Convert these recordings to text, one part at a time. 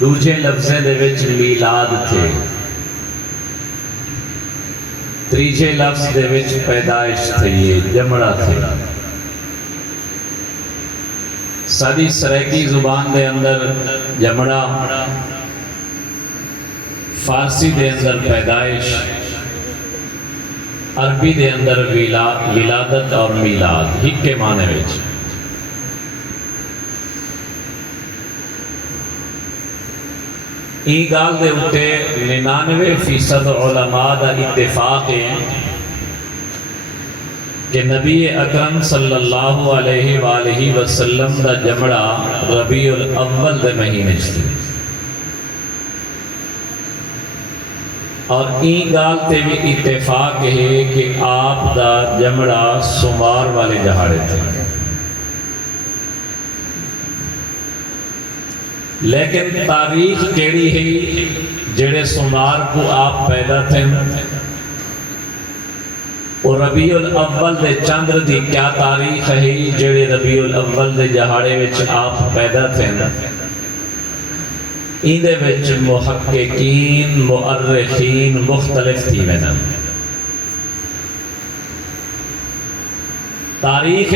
دوجے لفظیں دے وچ میلاد تھے، تریجے لفظ دے وچ پیدائش تھی، جمڑا تھے۔ ساری سریکی زبان دے اندر جمڑا، فارسی دے اندر پیدائش، عربی دے اندر ولادت اور میلاد ہی کے معنی وچ۔ ای گال دے اٹھے 99% علماء دا اتفاق ہے کہ نبی اکرم صلی اللہ علیہ وآلہ وسلم دا جمڑا ربیع الاول دے مہینے سے، اور ای گال تے بھی اتفاق ہے کہ آپ دا جمڑا سوموار والے دہاڑے تھے۔ لیکن تاریخ کیڑی ہے جڑے سوموار کو آپ پیدا تھے، اور ربیع الاول دے چندر دی کیا تاریخ ہے جڑے ربیع الاول دے دہاڑے وچ آپ پیدا تھے؟ ایندے وچ محققین مؤرخین مختلف تھی وینا، تاریخ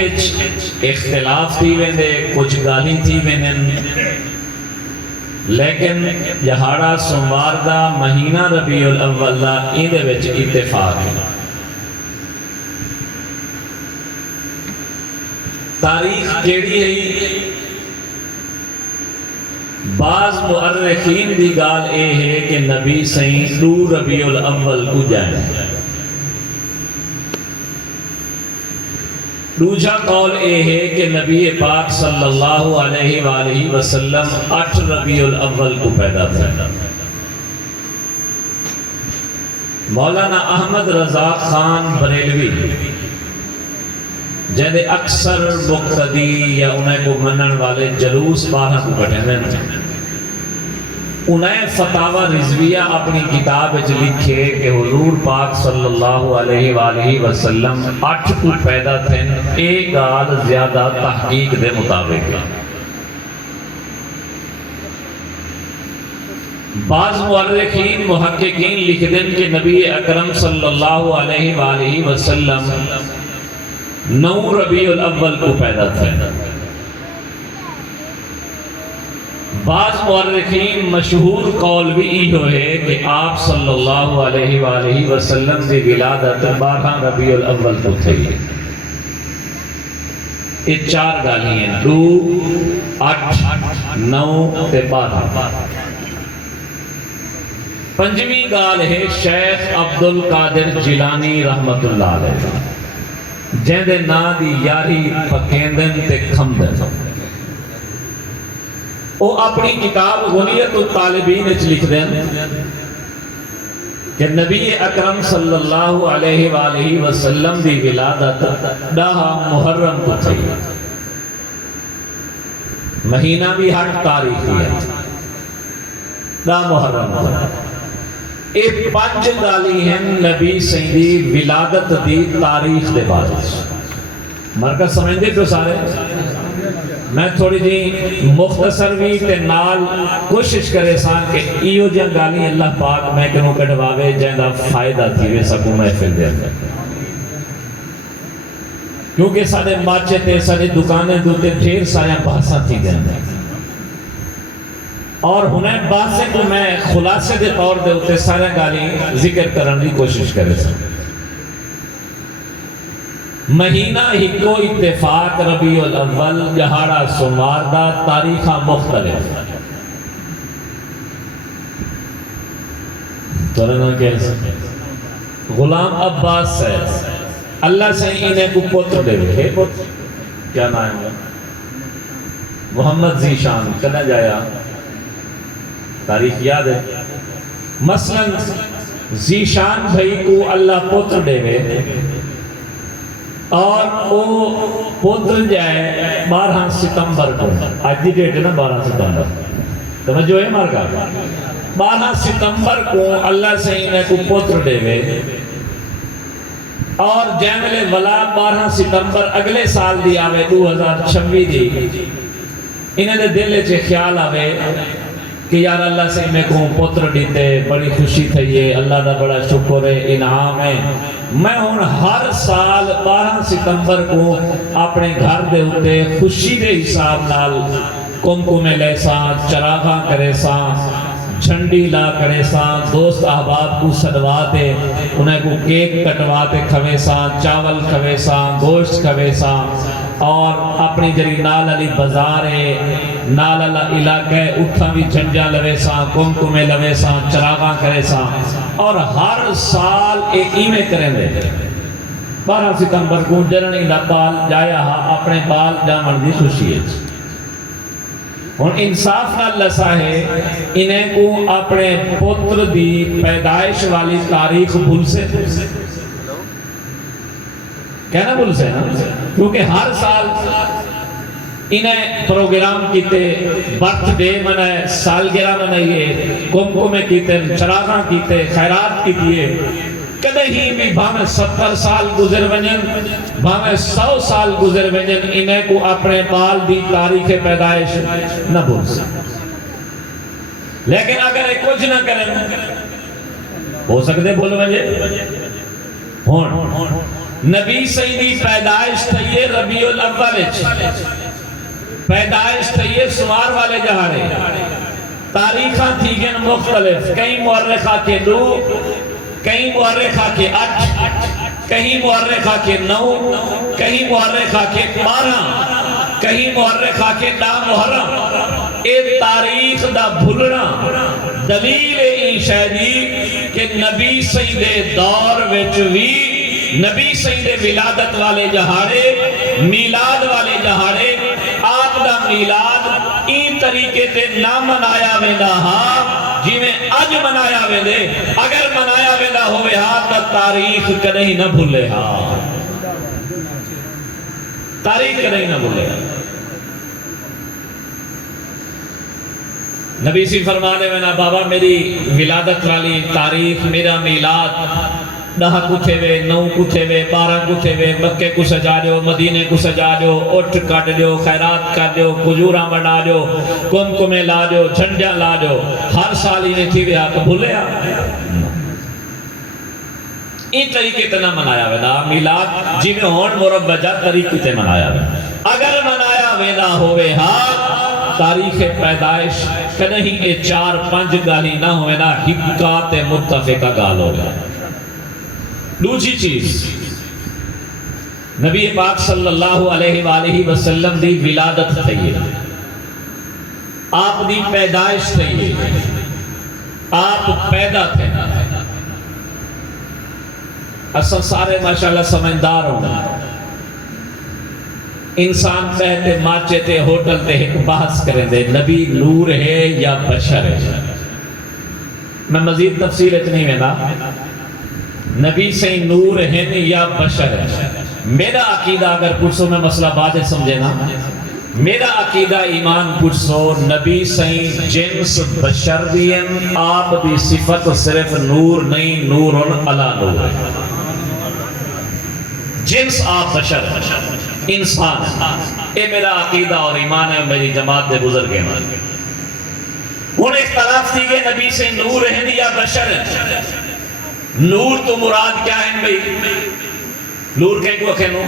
اختلاف تھی ویندے، کچھ گالی تھی وینن، لیکن دہاڑا سوموار دا مہینہ ربیع الاول دا ایندے وچ اتفاق ہے۔ تاریخ کیڑی ہے؟ بعض مؤرخین دی گال اے ہے کہ نبی سائیں 2 ربیع الاول کو جائیں۔ دوسرا قول اے ہے کہ نبی پاک صلی اللہ علیہ وآلہ وسلم 8 ربیع الاول کو پیدا تھا۔ مولانا احمد رضا خان بریلوی جہدے اکثر مقتدی یا انہیں کو منن والے جلوس 12 کو بٹھے ہیں، انہیں فتاوی رضویہ اپنی کتاب وچ لکھے کہ حضور پاک صلی اللہ علیہ وآلہ وسلم 8 کو پیدا تھے، ایک گال زیادہ تحقیق دے مطابق۔ بعض مؤرخین محققین لکھ دیں کہ نبی اکرم صلی اللہ علیہ وآلہ وسلم 9 ربیع الاول کو پیدا تھے۔ بعض مؤرخین مشہور قول بھی یہ ہے کہ آپ صلی اللہ علیہ وآلہ وسلم کی ولادت 12 ربیع الاول کو تھی۔ یہ 4 گالی ہیں، 2 8 9 تے 12۔ پنجویں گال ہے شیخ عبد القادر جیلانی رحمت اللہ علیہ، جن دے نا دی یاری پکیندن تے کھمدن۔ وہ اپنی کتاب غنیت الطالبین وچ لکھ دیں کہ نبی اکرم صلی اللہ علیہ وآلہ وسلم دی ولادت 10 محرم کو تھی۔ مہینہ بھی ہر تاریخ ہے، 10 محرم کو۔ یہ 5 گالی ہیں نبی سیدی ولادت دی تاریخ دے بارے۔ مرکز سمجھتے تو سارے؟ میں تھوڑی جی مختصر بھی تے نال کوشش کرے سان کہ ایو جا گالی اللہ پاک میں کنوں کٹواوے جہاں فائدہ تھی وے سکوں محفل دے اندر، کیونکہ سارے ماچے تے سارے دکانے دوتے ڈھیر سارے بحثاں تھی دے اندر، اور ہنیں بحثے کو میں خلاصے دے طور دے ہوتے سارے گالی ذکر کرنے کی کوشش کرے سان۔ مہینہ ہی کو اتفاق ربیع الاول، دہاڑا سوموار دا، تاریخہ مختلف۔ ترنا کیسے غلام عباس سے اللہ سے انہیں کو پتر دے رہے، پتر کیا نام ہے؟ محمد ذیشان کنا جایا، تاریخ یاد ہے؟ مثلا ذیشان بھائی کو اللہ پتر دے رہے، اور وہ پتر جائے 12 ستمبر کو، آج دی ڈیٹ ہے نا 12 ستمبر، توجہ ہے مارکا، 12 ستمبر کو اللہ سے انہیں کو پتر دے وے، اور جیملے ولا 12 ستمبر اگلے سال دی آوے 2026 دی، انہیں دے دل چے خیال آوے کہ یار اللہ سے میں کو پتر دیتے بڑی خوشی تھی ہے، اللہ دا بڑا شکر ہے، انعام ہے۔ میں ہوں ہر سال 12 ستمبر کو اپنے گھر دے ہوتے خوشی دے حساب نال کمکمے لے ساں، چراغاں کرے ساں، جھنڈی لا کرے ساں، دوست احباب کو صدواتے، انہیں کو کیک کٹواتے کھوے ساں، چاول کھوے ساں، گوشت کھوے ساں، اور اپنی جری نال علی بازارے نال علی علاقے اٹھا بھی جھنڈیاں لوے ساں، کمکمے لوے ساں، چراغاں کرے ساں، اور ہر سال ایک ایمیں کریں دے 12 ستمبر کو جرنی دا بال جایا ہا اپنے بال جامن دی خوشی ہے۔ اور انصاف نہ لسا ہے انہیں کو اپنے پتر دی پیدائش والی تاریخ بھول سے کہنا بھول سے نا، کیونکہ ہر سال انہیں پروگرام کیتے، برتھ ڈے منائے، سالگرہ منائیے، کمکمے کیتے، چراغاں کیتے، خیرات کیتے، کدے ہی بھی بھامے 70 سال گزر ونجن، بھامے 100 سال گزر ونجن، انہیں کو اپنے بال دی تاریخ پیدائش نہ بھول سے۔ لیکن اگر ایک کچھ نہ کریں ہو سکتے بھول ونجے ہون نبی سیدی پیدائش تھئیے ربیع الاول، پیدائش تھئیے سوار والے جہارے، تاریخاں تھی گن مختلف، کئی مورخہ کے 2، کہیں مورخہ کے 8، کہیں مورخہ کے 9، کہیں مورخہ کے 12، کہیں مورخہ کے 10 محرم۔ اے تاریخ دا بھولنا دلیل انشاءدی کہ نبی سیدے دور وچوی، نبی سیدے ولادت والے جہارے، میلاد والے جہارے، آپ دا میلاد این طریقے تے نہ منایا ویندہ ہاں جی میں اج منایا ویندے، اگر منایا ویندہ ہوئے ہاں تا تاریخ کدیں نہ بھولے ہاں، تاریخ کدیں نہ بھولے ہاں۔ نبی سی فرمانے میں نا بابا میری ولادت والی تاریخ، میرا میلاد 10 کتھے وے، 9 کتھے وے، 12 کتھے وے، مکے کو سجا دیو، مدینے کو سجا دیو، اٹھ کٹ دیو، خیرات کر دیو، کجوراں بنا دیو، کمکمے لا دیو، جھنڈیاں لا دیو، ہر سال ہی نہیں تھی وے تو بھولے آ این طریقے تے نہ منایا وینا میلاد جی میں ہون مروجہ طریقے تے منایا وینا۔ اگر منایا وینا ہوئے ہاں تاریخ پیدائش کدہیں اے 4-5 گالی نہ ہوئے نا، حقات متفقہ گال ہو گیا۔ دوسری چیز نبی پاک صلی اللہ علیہ وآلہ وسلم دی ولادت تھئی، آپ دی پیدائش تھئی، آپ پیدا تھے، اصل سارے ماشاءاللہ سمجھدار ہوں، انسان کہتے ماچے تے ہوٹل تے ایک بحث کریں دے نبی نور ہے یا بشر ہے۔ میں مزید تفصیل اتنی میں نا نبی سے نور ہیں یا بشر ہے۔ میرا عقیدہ اگر پرسو میں مسئلہ بات سمجھے نا، میرا عقیدہ ایمان پرسو نبی سے جنس بشر بھی ہیں، آپ دی صفت صرف نور نہیں، نور علا نور ہے، جنس آپ بشر انسان ہے۔ یہ میرا عقیدہ اور ایمان ہے، میری جماعت دے بزرگ ہیں۔ ان اختلاف تھی کہ نبی سے نور ہیں یا بشر ہیں۔ نور تو مراد کیا ہے بھئی؟ نور کہیں کو کہنو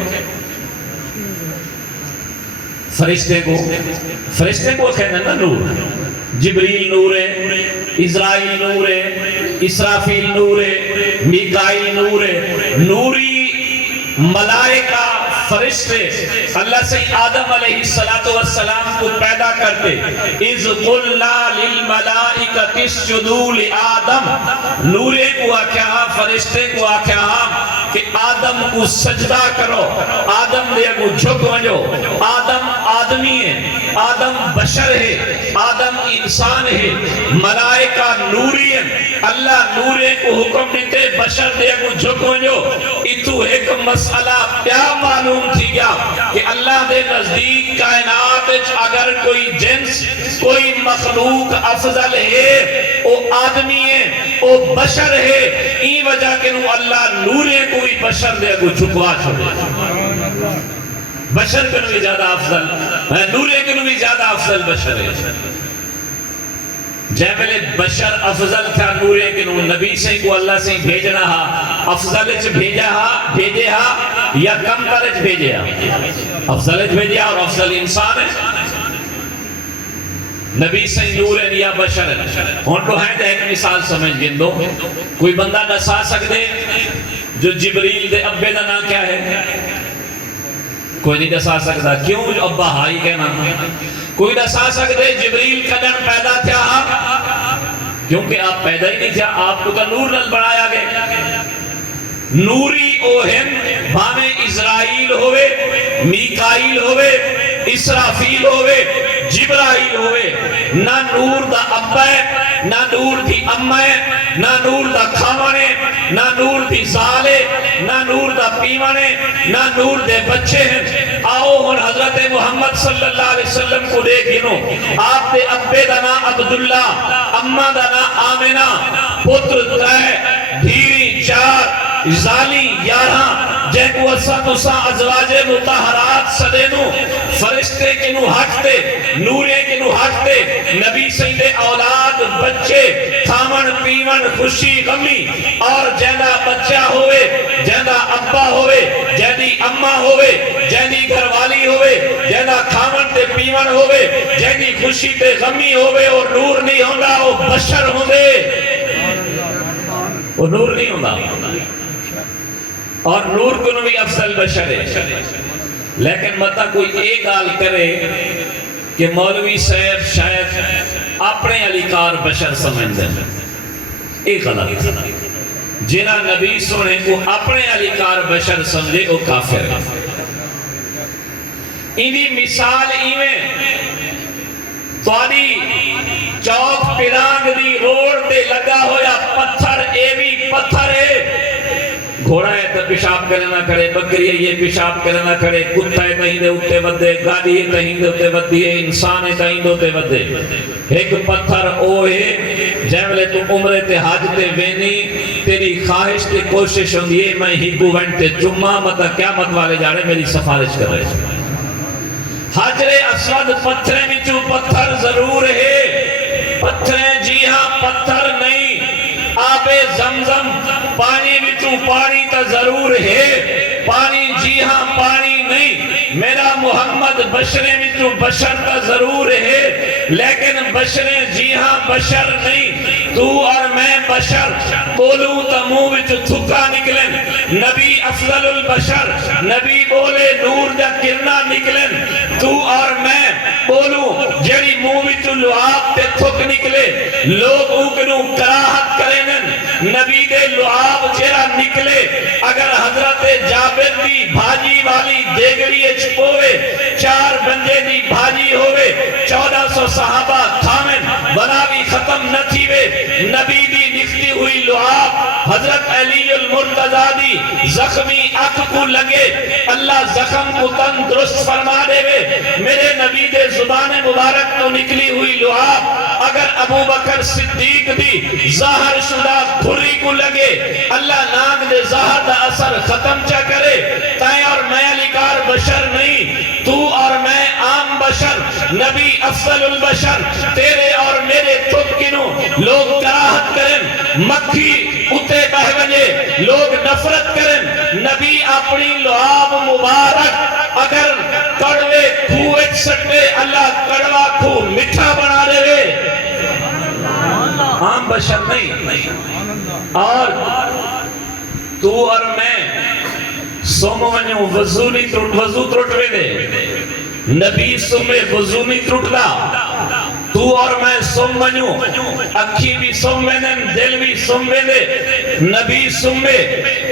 فرشتے کو کہنا نا نور، جبریل نور ہے، اسرائیل نور ہے، اسرافیل نور ہے، میکائیل نور ہے، نوری ملائکہ فرشتے اللہ سے آدم علیہ السلام کو پیدا کرتے، اِذْ قُلْنَا لِلْمَلَائِكَةِ اسْجُدُوا لِآدَمَ، نورے کو آکھیا فرشتے کو آکھیا کہ آدم کو سجدہ کرو، آدم دے کو جھک ونجو، آدم آدمی ہے، آدم بشر ہے، آدم انسان ہے، ملائکہ نوری ہیں، اللہ نورے کو حکم دیتے بشر دے کو جھک ونجو۔ اتو ایک مسئلہ پیا معلوم تھی گیا کہ اللہ دے نزدیک کائنات اگر کوئی جنس کوئی مخلوق افضل ہے وہ آدمی ہے، وہ بشر ہے، ای وجہ کہ اللہ نورے کوئی بشر دے کو جھکوا چھوڑے، بشر کنو بھی زیادہ افضل، نورے کنو بھی زیادہ افضل بشر ہے۔ جیمل بشر افضل تھا نورے کنو نبی سے کو اللہ سے بھیجنا ہا افضل اچ بھیجا ہا بھیجے ہا یا کم تر اچ بھیجے ہا افضل اچ بھیجے ہا اور افضل انسان ہے نبی سے نور ہے یا بشر ہے ہون تو ہیں ایک مثال سمجھ گن دو کوئی بندہ نسا سکتے جو جبریل دے ابے دا نام کیا ہے کوئی نہیں دسا سکتا کیوں جو ابا ہائی کہنا کوئی دسا سکتے جبریل قدر پیدا تھا کیونکہ آپ پیدا ہی نہیں تھا آپ کو تو نور نل بنایا گئے نوری اوہم بھامے اسرائیل ہوئے میکائیل ہوئے اسرافیل ہوئے جبرائیل ہوئے نہ نور دا ابا ہے نہ نور دی امہ ہے نہ نور دا کھاونے نہ نور دی زالے نہ نور دا پیونے نہ نور دے بچے ہیں آؤ ہن حضرت محمد صلی اللہ علیہ وسلم کو دے گنو آپ دے ابے دا نا عبداللہ امہ دا نا آمنہ پتر ترے دھیری چار زالی یارہ جے کو اسا ازواج مطہرات سدینو فرشتے کنو ہٹتے نورے کنو ہٹتے نبی سیدے اولاد بچے کھامن پیمن خوشی غمی اور جیدہ بچہ ہوئے جیدہ ابا ہوئے جیدی اممہ ہوئے جیدی گھر والی ہوئے جیدہ کھامن تے پیمن ہوئے جیدی خوشی تے غمی ہوئے اور نور نہیں ہوندہ وہ بشر ہوندے وہ نور نہیں ہوندہ اور نور کو بھی افضل بشر ہے لیکن مطلب کوئی ایک گال کرے کہ مولوی صاحب شاید اپنے علیکار بشر سمجھ دیں ایک غلط جنہ نبی سنے کو اپنے علیکار بشر سمجھے وہ کافر ہے انہی مثال ایویں تواری چوک پیرانگ دی روڈ تے لگا ہویا پتھر ایوی پتھر ہے گھوڑا ہے تو پیشاب کرے نہ کرے بکری ہے یہ پیشاب کرے نہ کرے کتا ہے کہیں دے اتے ودے گاڑی ہے کہیں دے اتے ودی ہے انسان ہے کہیں دے اتے ودے ایک پتھر او ہے جیولے تو عمرے تے حج تے وینی تیری خواہش تے کوشش ہوں یہ میں ہی کو ونٹے جمعہ مطا قیامت والے جاڑے میری سفارش کر رہے حجر اسود پتھرے میں چو پتھر ضرور ہے پتھریں جی ہاں پتھر نہیں آب زمزم پانی بچو پانی تا ضرور ہے پانی جی ہاں پانی نہیں میرا محمد بشریں بچو بشر تا ضرور ہے لیکن بشریں جی ہاں بشر نہیں تو اور میں بشر بولوں تا منہ بچو تھکا نکلن نبی افضل البشر نبی بولے نور دا کرنا نکلن تو اور میں بولوں جڑی منہ بچو لعاب تے تھک نکلے لوگ اوکنوں کراہت کرنن نبی دے لعاب جیرا نکلے اگر حضرت جابر دی بھاجی والی دیگری چھپوے 4 بندے دی بھاجی ہوئے 1400 صحابہ تھامن بناوی ختم نہ تھیوے نبی دی نکتی ہوئی لعاب حضرت علی المرتضی دی زخمی اکھ کو لگے اللہ زخم کو تندرست فرما دے وے میرے نبی دے زبان مبارک تو نکلی ہوئی لعاب اگر ابو بکر صدیق دی ظاہر شدہ کھری کو لگے اللہ ناگ دے ظاہر دا اثر ختم چا کرے تائیں اور میں علیکار بشر نہیں تو اور میں عام بشر نبی افضل البشر تیرے اور میرے تھک کنوں لوگ کراہت کریں مکھی اتے بہ بجے لوگ نفرت کریں نبی اپنی لعاب مبارک اگر کڑوے کھوئے سکتے اللہ کڑوا کھو مٹھا بنا دے وے عام بشر نہیں اور تو اور میں سومو منیوں وضو ترٹوے دے نبی سمے وضو نہیں ترٹدا تو اور میں سم منیوں اکھی بھی سم بینن دل بھی سم بینے نبی سمے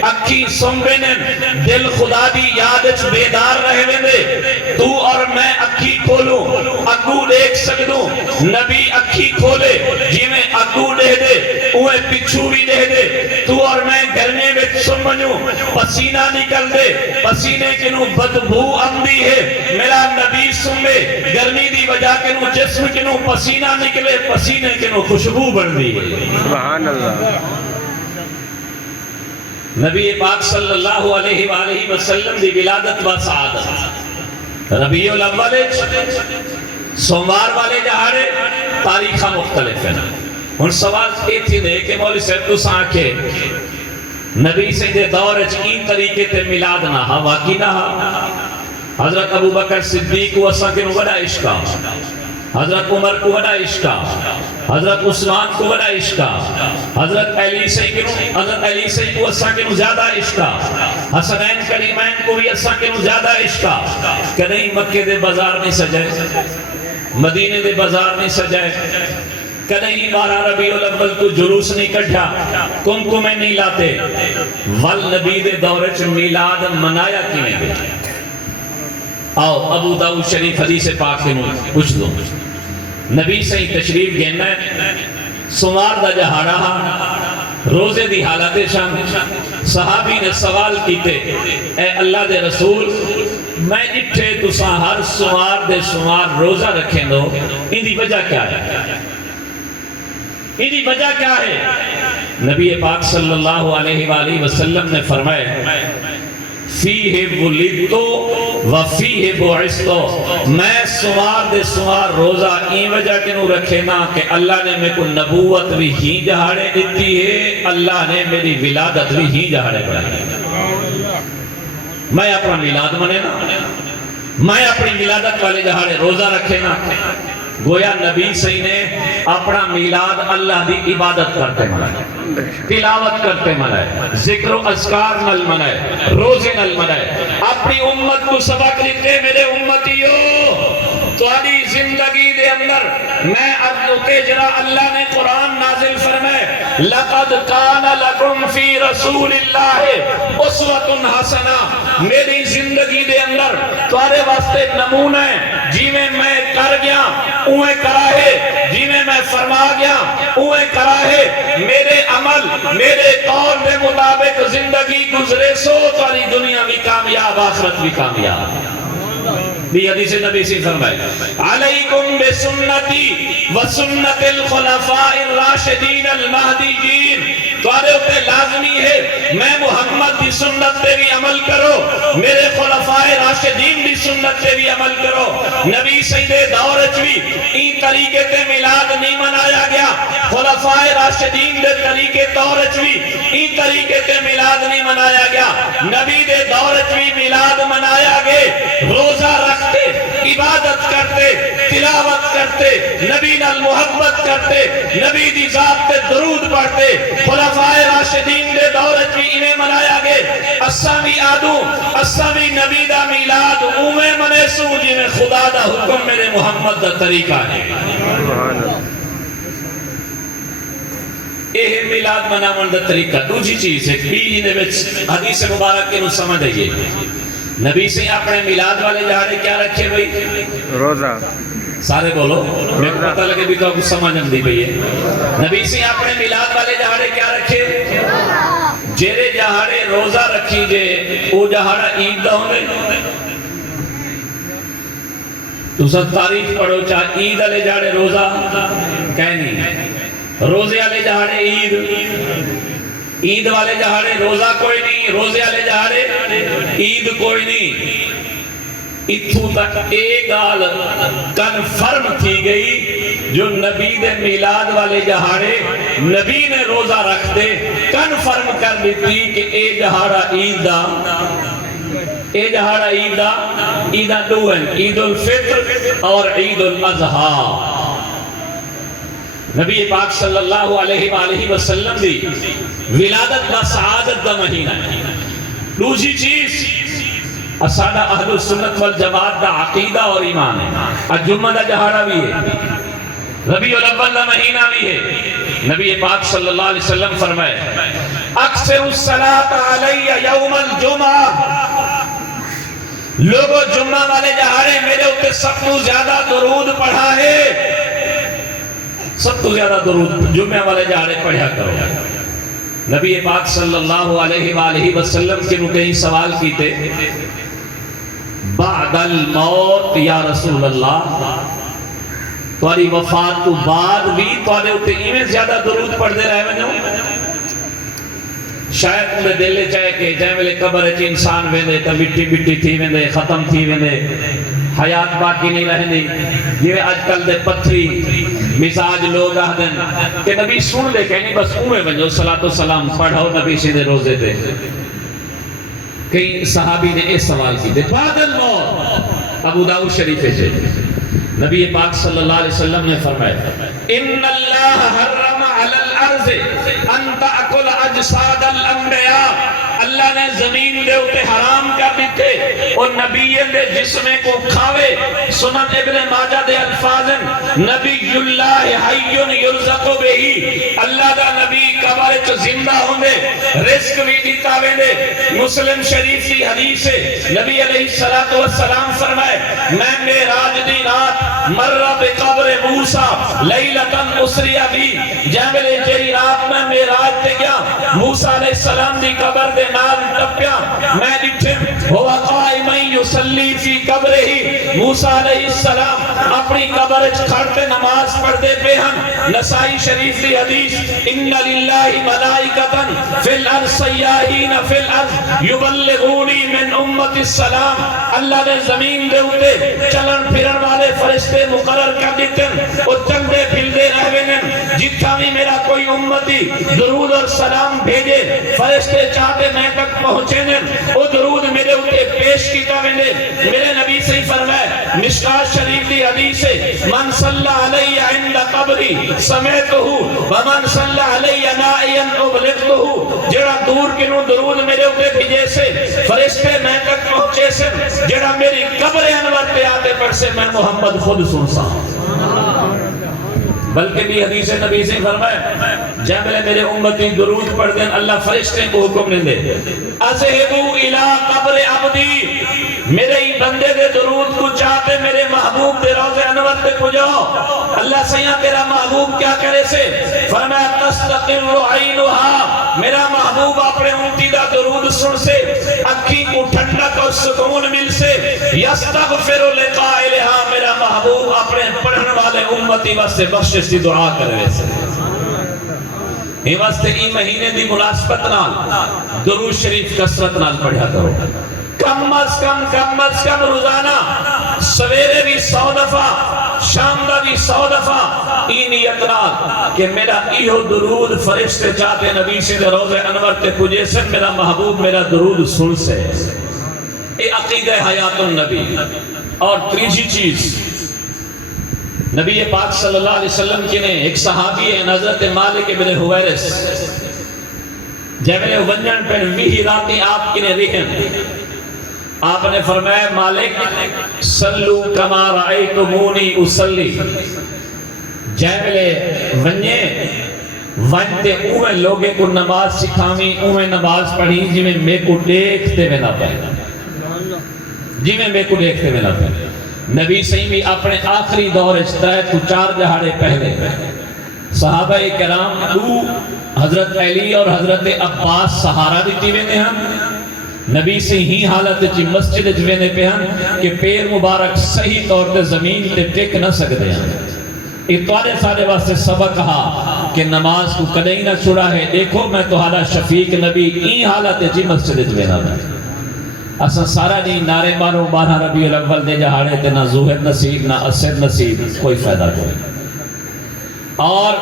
اکھی سم بینن دل خدا دی یادچ بیدار رہے بینے تو اور میں اکھی کھولوں اگو دیکھ سکدوں نبی اکھی کھولے جی میں اگو دے دے اوہ پچھو بھی دے دے تو اور میں گرنے میں سم منیوں پسینہ نکل دے پسینے کنوں بدبو اندی ہے میرا نبی سمے گرمی دی وجہ کنوں جسم کنوں پسینہ نکلے پسینے کنوں خوشبو بن دی سبحان اللہ نبی پاک صلی اللہ علیہ وآلہ وسلم دی ولادت و سعادت ربیع الاول سوموار والے جہارے تاریخ مختلف ہیں. ہن سوال یہ تھی دے کہ مولوی صاحب تو ساں کے نبی سے دے دور این طریقے تے میلاد نہ ہا واقعی نہ ہا. حضرت ابو بکر صدیق کو اساں کے وڈا عشق، حضرت عمر کو وڈا عشق، حضرت عثمان کو وڈا عشق، حضرت علی سے کو اساں کے زیادہ عشق، حسنین کریمین کو بھی اساں کے زیادہ عشق. کدیں مکے دے بازار نہیں سجائے، مدینے دے بازار نہیں سجائے، کدیں 12 ربیع الاول کو جلوس نہیں کٹھا، کمکمے نہیں لاتے. والنبی دے دور چ میلاد منایا کیویں گیا؟ آؤ ابو داؤد شریف حدیث پاک کے پوچھ دو. نبی سے تشریف گینا سوار دا جہاڑا روزے دی حالت شان. صحابی نے سوال کیتے اے اللہ دے رسول میں اٹھے تساں ہر سوار دے سوار روزہ رکھیں دو، ان دی وجہ کیا ہے؟ ان دی وجہ کیا ہے؟ نبی پاک صلی اللہ علیہ وآلہ وسلم نے فرمایا فیہ ولدتو وفیہ بعثتو. میں سوار دے سوار روزہ این وجہ کے نو رکھے نا کہ اللہ نے میں کو نبوت بھی ہی جہاڑے دیتی ہے، اللہ نے میری ولادت بھی ہی جہاڑے بڑھائی. میں اپنا میلاد منے نا، میں اپنی ولادت والے جہاڑے روزہ رکھے نا. گویا نبی صحیح نے اپنا میلاد اللہ دی عبادت کرتے منائے، تلاوت کرتے منائے، ذکر و اذکار نل منائے، روزے نل منائے. اپنی امت کو سبق دیتے میرے امتیو تمہاری زندگی دے اندر میں ارنوتے جرا اللہ نے قرآن نازل فرمائے لَقَدْ كَانَ لَكُمْ فِي رَسُولِ اللَّهِ أُسْوَةٌ حَسَنَةٌ. میری زندگی دے اندر تمہارے واسطے نمونہ ہے، جی میں کر گیا اوے کرا ہے، جی میں فرما گیا اوے کرا ہے. میرے عمل میرے قول دے مطابق زندگی گزرے سو تمہاری دنیا بھی کامیاب آخرت بھی کامیاب. بھی حدیث نبی سے فرمائے علیکم بسنتی وسنت الخلفاء الراشدین المہدیین. تمہارے اوپر لازمی ہے میں محمد دی سنت پہ بھی عمل کرو، میرے خلفاء راشدین دی سنت پہ بھی عمل کرو. نبی سید دور بھی این طریقے تے میلاد نہیں منایا گیا، خلفاء راشدین دے طریقے دور بھی این طریقے تے میلاد نہیں منایا گیا. نبی دے دور بھی میلاد منایا گئے، روزہ رکھتے، عبادت کرتے، تلاوت کرتے، نبی نال محبت کرتے، نبی دی ذات پہ درود پڑھتے. خلفاء راشدین دے دور بھی انہیں منایا گئے. اسامی آدو اسامی نبی دا میلاد اوے منے سو جی میں خدا دا حکم میرے محمد دا طریقہ ہے. یہ میلاد مناون دا طریقہ. دوسری چیز ہے بھی نے وچ حدیث مبارک کے نو سمجھ آئیے. نبی سے اپنے میلاد والے جہاڑے کیا رکھے بھئی؟ روزہ. سارے بولو میں کو پتہ لگے بھی تو کچھ سمجھ نہیں دی بھئی ہے. نبی سے اپنے میلاد والے جہاڑے کیا رکھے؟ جیرے جہاڑے روزہ رکھی جے او جہاڑا عید دا ہونے. تو سب تاریخ پڑھو چاہ عید والے جہاڑے روزہ کہنی، روزے والے جہاڑے عید، عید والے جہاڑے روزہ کوئی نہیں، روزے والے جہاڑے عید کوئی نہیں. اتھو تک ایک گال کنفرم تھی گئی جو نبی دے میلاد والے جہاڑے نبی نے روزہ رکھ دے کنفرم کر دیتی کہ اے جہاڑا عید دا، اے جہاڑا عید دا. عید دو ہیں، عید الفطر اور عید الاضحیٰ. نبی پاک صلی اللہ علیہ وآلہ وسلم دی ولادت دا سعادت دا مہینہ ہے. دوسری چیز اسادہ اہل سنت والجماعت دا عقیدہ اور ایمان ہے. جمعہ دا جہاڑا بھی ہے، ربیع الاول دا مہینہ بھی ہے. نبی پاک صلی اللہ علیہ وسلم فرمائے اکثر الصلاة علی یوم الجمعہ. لوگوں جمعہ والے جہاڑے میرے اوپر سب تو زیادہ درود پڑھا ہے، سب تو زیادہ درود جمعہ والے جہاڑے پڑھا کرو. نبی پاک صلی اللہ علیہ وآلہ وسلم کے کہیں سوال کیتے بعد الموت یا رسول اللہ، تمہاری وفات تو بعد بھی تمہارے اوپر ایویں زیادہ درود پڑھ دے رہے ہیں. شاید تمہیں دلے چاہے کہ جائے ملے قبر ہے انسان ویندے تا مٹی مٹی تھی ویندے ختم تھی ویندے حیات باقی نہیں رہنی یہ آج کل دے پتھری مزاج لوگ آدھن کہ نبی سن لے کہنی بس اوے ونجو صلاۃ و سلام پڑھو نبی سے روزے دے کئی صحابی نے اس سوال کی دے بعد الموت ابو داؤد شریف سے نبی پاک صلی اللہ علیہ وسلم نے فرمایا ان اللہ حرم علی الارض ان تاکل اجساد الانبیاء اللہ نے زمین دے اتے حرام کر دیتے اور نبی دے جسم کو کھاوے سنن ابن ماجہ دے الفاظن نبی اللہ حی یرزق بہی اللہ دا نبی قبر چ زندہ ہوندے رزق بھی دیتا ویندے مسلم شریف کی حدیث ہے نبی علیہ الصلوۃ والسلام فرمائے میں معراج دی رات مر بقبر موسیٰ لیلتن اسری بی جاملے جی رات میں معراج تے گیا موسیٰ علیہ السلام دی قبر دے نال ٹپیا میں ڈٹھم ہوا قائم یصلی فی قبر ہی موسیٰ علیہ السلام اپنی قبر کھڑتے نماز پڑھتے پہ ہم نسائی شریف دی حدیث ان للہ ملائکتن فی الارض سیاہین فی الارض یبلغونی من امت السلام اللہ نے زمین دے ہوتے چلن پھرن والے فرشتے مقرر کر دیتے اور چلتے پھلتے رہویں جتھا بھی میرا کوئی امتی درود اور سلام بھیجے فرشتے چاہتے میں تک پہنچے وہ درود میرے اوپر پیش کیتا ویندے میرے نبی سے فرمایا مشکات شریف دی حدیث ہے من صلی علی عند قبری سمعتہ ومن صلی علی نائیا ابلغتہ جڑا دور کنو درود میرے اوپر بھیجے سے فرشتے میں تک پہنچے سے جڑا میری قبر انور پہ آتے پر سے میں محمد خود سن سا بلکہ بھی حدیث نبی سے فرمایا جب میرے امتی درود پڑھ دیں اللہ فرشتے کو حکم نہیں دے اذهبوا الى قبر عبدی میرے ہی بندے دے درود کو چاہتے میرے محبوب دے روضہ انور پہ پجاؤ اللہ سیاں تیرا محبوب کیا کرے سے فرمایا تستقر عینها میرا محبوب اپنے امتی دا درود سن سے اکھی کو ٹھنڈک اور سکون مل سے یستغفر لقائلها میرا محبوب اپنے پڑھن والے امتی واسطے بخشش دی دعا کرے سے یہ واسطے ای مہینے دی مناسبت نال درود شریف کثرت نال پڑھا کرو کم از کم روزانہ سویرے بھی 100 دفعہ شام دا بھی 100 دفعہ ای نیت نال کہ میرا ایہو درود فرشتے چاہتے نبی سے روضہ انور تے پجے سے میرا محبوب میرا درود سن سے اے عقیدہ حیات النبی اور تیسری چیز نبی پاک صلی اللہ علیہ وسلم کی نے ایک صحابی ہے حضرت مالک بن حویرث جب نے ونجن پر وہی راتی آپ کی نے رہن آپ نے فرمایا مالک صلو کما رأیتمونی اصلی جب نے ونجتے اوہ لوگے کو نماز سکھامی اوہ نماز پڑھی جی میں میں کو دیکھتے میں نہ پڑھا جی میں کو دیکھتے میں نہ پڑھا نبی صحیح بھی اپنے آخری دور اشترائے تو 4 دہاڑے پہلے صحابہ کرام دو حضرت علی اور حضرت عباس سہارا دیتی وینے ہم نبی سے ہی حالت چی مسجد جوینے پہ ہم کہ پیر مبارک صحیح طور تے زمین تے ٹک نہ سکتے ہیں اتوارے سارے واسطے سبق کہا کہ نماز کو کدئی نہ چھڑا ہے دیکھو میں تمہارا شفیق نبی ہی حالت چی مسجد جوینے پہ اساں سارا نہیں نعرے مارو 12 ربیع الاول دے جہاڑے تے نہ ظہر نصیب نہ عصر نصیب کوئی فائدہ کوئی اور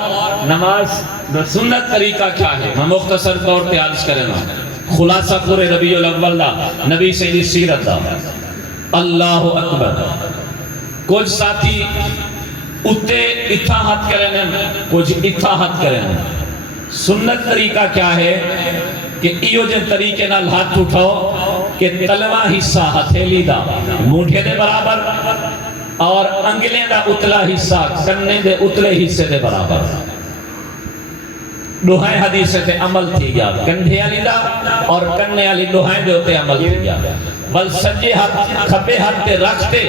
نماز سنت طریقہ کیا ہے میں مختصر طور تے عرض کرنا خلاصہ پورے ربیع الاول دا نبی سیدی سیرت دا اللہ اکبر کچھ ساتھی اتے اتحاد کرنے کچھ اتحاد کرنے سنت طریقہ کیا ہے کہ ایو جن طریقے نال ہاتھ اٹھاؤ کہ تلوہ حصہ ہتھیلی دا مونٹھے دے برابر اور انگلیں دا اتلا حصہ کنے دے اتلے حصے دے برابر دوہائیں حدیث تے عمل تھی گیا کندھے علی دا اور کنے علی دوہائیں دے ہوتے عمل تھی گیا بل سجے ہاتھ کھپے ہاتھ تے رکھتے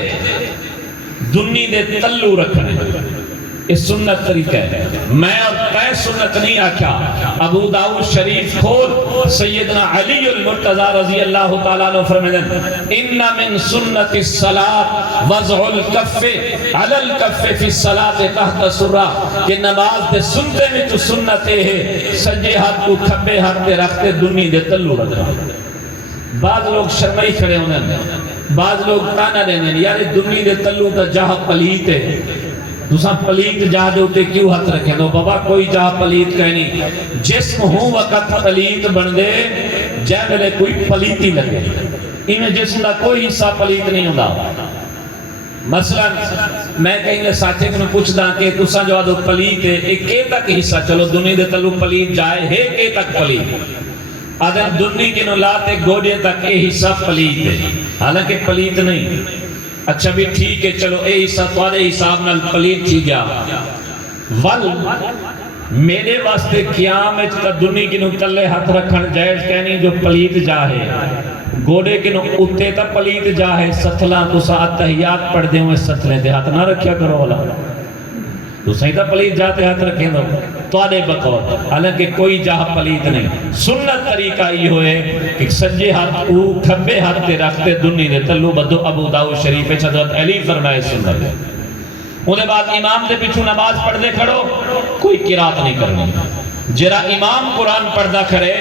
دنی دے تلو رکھنے اس سنت طریقہ ہے میں اور کئی سنت نہیں آکھا ابو داؤد شریف کھول سیدنا علی المرتضی رضی اللہ تعالیٰ عنہ فرمائیں ان من سنت الصلاة وضع الکف علی الکف فی الصلاة تحت سرہ کہ نماز دے سنتے میں تو سنتے ہے سجے ہاتھ کو کھبے ہاتھ دے رکھتے دنی دے تلو رکھا بعض لوگ شرمائی کھڑے ہونے بعض لوگ تانا دینے یار دنیا دے تلو تا جاہ پلیت ہے تساں پلیت جاہ دے ہوتے کیوں ہاتھ رکھیں دو بابا کوئی جاہ پلیت کہنی جسم ہوں وقت پلیت بن دے جائے ملے کوئی پلیتی لگے انہیں جسم دا کوئی حصہ پلیت نہیں ہوتا مثلا میں کہیں لے ساتھے کو پوچھ دا کہ تساں جو آدھو پلیت ہے ایک کے تک حصہ چلو دنیا دے تلو پلیت جائے ہے کے تک پلیت آدھن دنیا کی نولاتے گوڑے تک اے حصہ پلیت ہے حالانکہ پلیت نہیں اچھا بھی ٹھیک ہے چلو اے حصہ توارے حساب نال پلیت تھی گیا ول میرے واسطے قیامت تا دنیا کی نو تلے ہاتھ رکھن جائز کہنی جو پلیت جاہے گوڑے کی نو اتے تا پلیت جاہے ستھلا تو ساتھ تحیات پڑھ دے ہوئے ستھلے دے ہاتھ نہ رکھیا کرو والا تو صحیح تا پلیت جاتے ہاتھ رکھیں دو توڑے بقور حالانکہ کوئی جاہ پلیت نہیں سنت طریقہ یہ ہوئے کہ سجے ہاتھ او کھبے ہاتھ تے رکھتے دنیا دے تلو بدو ابو داؤد شریف حضرت علی فرمائے سنت ہے انہیں بعد امام دے پیچھو نماز پڑھ دے کھڑو کوئی قرات نہیں کرنی جرا امام قرآن پڑھدا کھڑے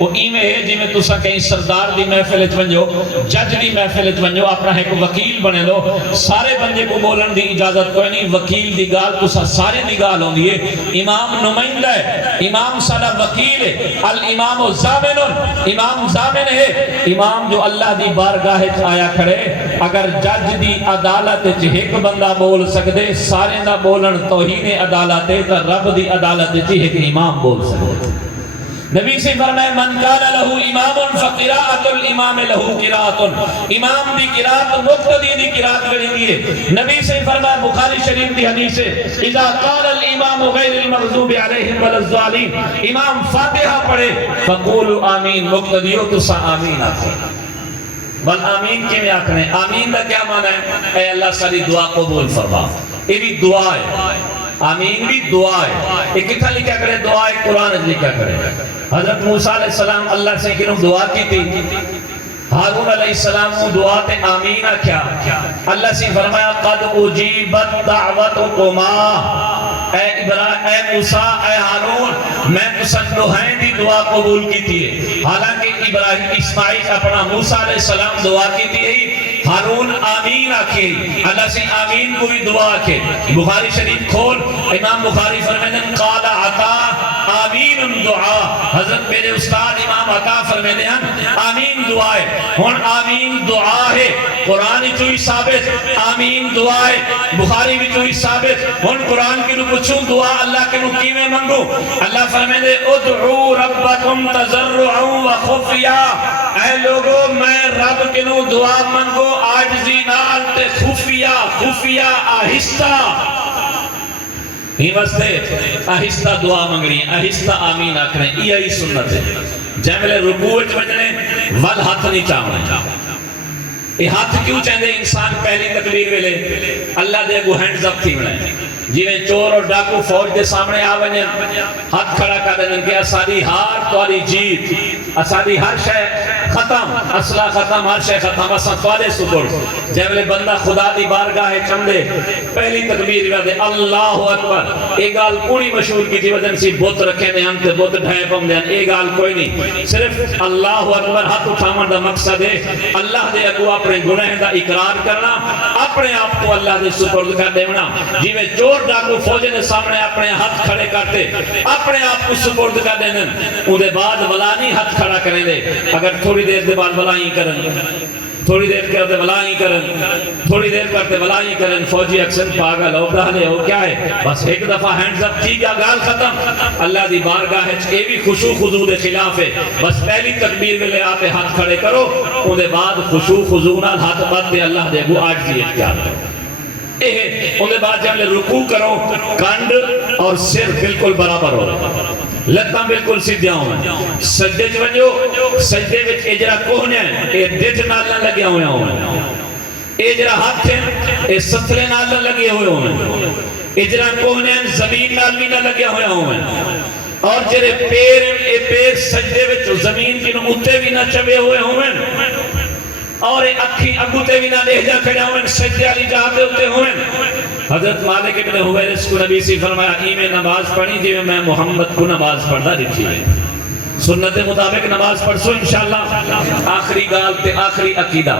وہ ایمیں ہے جی میں تسا کہیں سردار دی محفل ونجو جج دی محفل ونجو اپنا ایک وکیل بنے دو سارے بندے کو بولن دی اجازت کوئی نہیں وکیل دی گال تسا سارے دی گال ہوں دیئے امام نمائندہ ہے امام سارا وکیل ہے الامام زامن امام زامن ہے امام جو اللہ دی بارگاہ آیا کھڑے اگر جج دی عدالت ایک بندہ بول سکدے سارے دا بولن توہین عدالت ہے تا رب دی عدالت ایک امام بول سکدے نبی سے فرمائے من کان لہو امام فقراءت الامام لہو قراءت امام دی قراءت مقتدی دی قراءت کری دیئے نبی سے فرمائے بخاری شریف دی حدیث ہے اذا قال الامام غیر المغضوب علیہم والالظالین امام فاتحہ پڑھے فقولوا آمین مقتدیو تسا آمین آتے بل آمین کی میں آکھنے آمین دا کیا معنی ہے اے اللہ ساری دعا قبول فرما یہ بھی دعا ہے آمین بھی دعا ہے یہ کتھا لکھا کرے دعا ہے قرآن لکھا کرے حضرت موسیٰ علیہ السلام اللہ سے کنوں دعا کی تھی ہارون علیہ السلام کو دعا تے آمین کیا اللہ سے فرمایا قد اجیبت دعوتکما اے موسیٰ اے ہارون میں تسن دعائیں دی دعا قبول کی تھی حالانکہ ابراہیم اسماعیل اپنا موسیٰ علیہ السلام دعا کی تھی ہارون آمین آکھے اللہ سے آمین کو بھی دعا آکھے بخاری شریف کھول امام بخاری فرمیدن قال عطا آمین دعا حضرت میرے استاد امام عطا فرمیدن آمین دعا ہے ہون آمین دعا ہے قرآن چوئی ثابت آمین دعا ہے بخاری بھی چوئی ثابت ہون قرآن کی نو پچھوں دعا اللہ کے نو کیویں منگو اللہ فرمیدے ادعو ربکم تضرعا و خفیا اے لوگو میں رب کے نو دعا منگو آجزی نال تے خفیہ آہستہ ہی واسطے آہستہ دعا منگنی آہستہ آمین آکھنے یہی سنت ہے جائے ملے رکوع وجنے ول ہاتھ نہیں چاہنے یہ ہاتھ کیوں چاہتے انسان پہلی تکبیر میں لے اللہ دے گو ہینڈز اپ تھی بنائے جیویں چور اور ڈاکو فوج دے سامنے آویں ہاتھ کھڑا کر دیں کہ اساری ہار تواری جیت اساری ہر شے ختم اصلہ ختم ہر شے ختم اسا توارے سپر جے ویلے بندہ خدا دی بارگاہ چمدے پہلی تکبیر میں دے اللہ اکبر ایک گال پوری مشہور کی تھی وجن سی بت رکھے نے ہم تے بت ڈھائے پم دے ایک گال کوئی نہیں صرف اللہ اکبر ہاتھ اٹھاون دا مقصد ہے اللہ دے اگو اپنے گناہ دا اقرار کرنا اپنے آپ کو اللہ دے سپرد کر دینا جیویں چور ڈاکو فوجے نے سامنے اپنے ہاتھ کھڑے کرتے اپنے آپ کو سپرد کر دینے اندے بعد ولانی ہاتھ کھڑا کریں دے اگر تھوڑی دیر دے بعد ولائیں کریں تھوڑی دیر کرتے ولائیں کریں تھوڑی دیر کرتے ولائیں کریں فوجی اکثر پاگل ہو گالے ہو کیا ہے بس ایک دفعہ ہینڈز اپ کی گیا گال ختم اللہ دی بارگاہ ہے اے بھی خشوع خضوع دے خلاف ہے بس پہلی تکبیر میں لے آتے ہاتھ کھڑے کرو اندے بعد خشوع خضوع نال ہاتھ بات دے اللہ دے وہ آج دی اختیار کرو اندے بعد جب لے رکوع کرو کانڈ اور سر بالکل برابر ہو لتاں بالکل سیدھیاں ہوں سجدے جو سجدے وچ اجرا کوہنے اے ڈٹ نال نہ لگے ہوئے ہوں اجرا ہاتھ اے ستھلے نال نہ لگے ہوئے ہوں اجرا کوہنے زمین نال بھی نہ لگے ہوئے ہوں اور جرے پیر سجدے وچ زمین کی نموتے بھی نہ چبے ہوئے ہوں اور اکھی اگوتے بھی نہ لہجہ کھڑے ہوئے سجدے علی جہاں ہوتے ہوئے حضرت مالک ابن حویرث کو نبی سے فرمایا میں نماز پڑھی جی میں محمد کو نماز پڑھنا دیکھی ہے سنت مطابق نماز پڑھ سو انشاءاللہ آخری گال تے آخری عقیدہ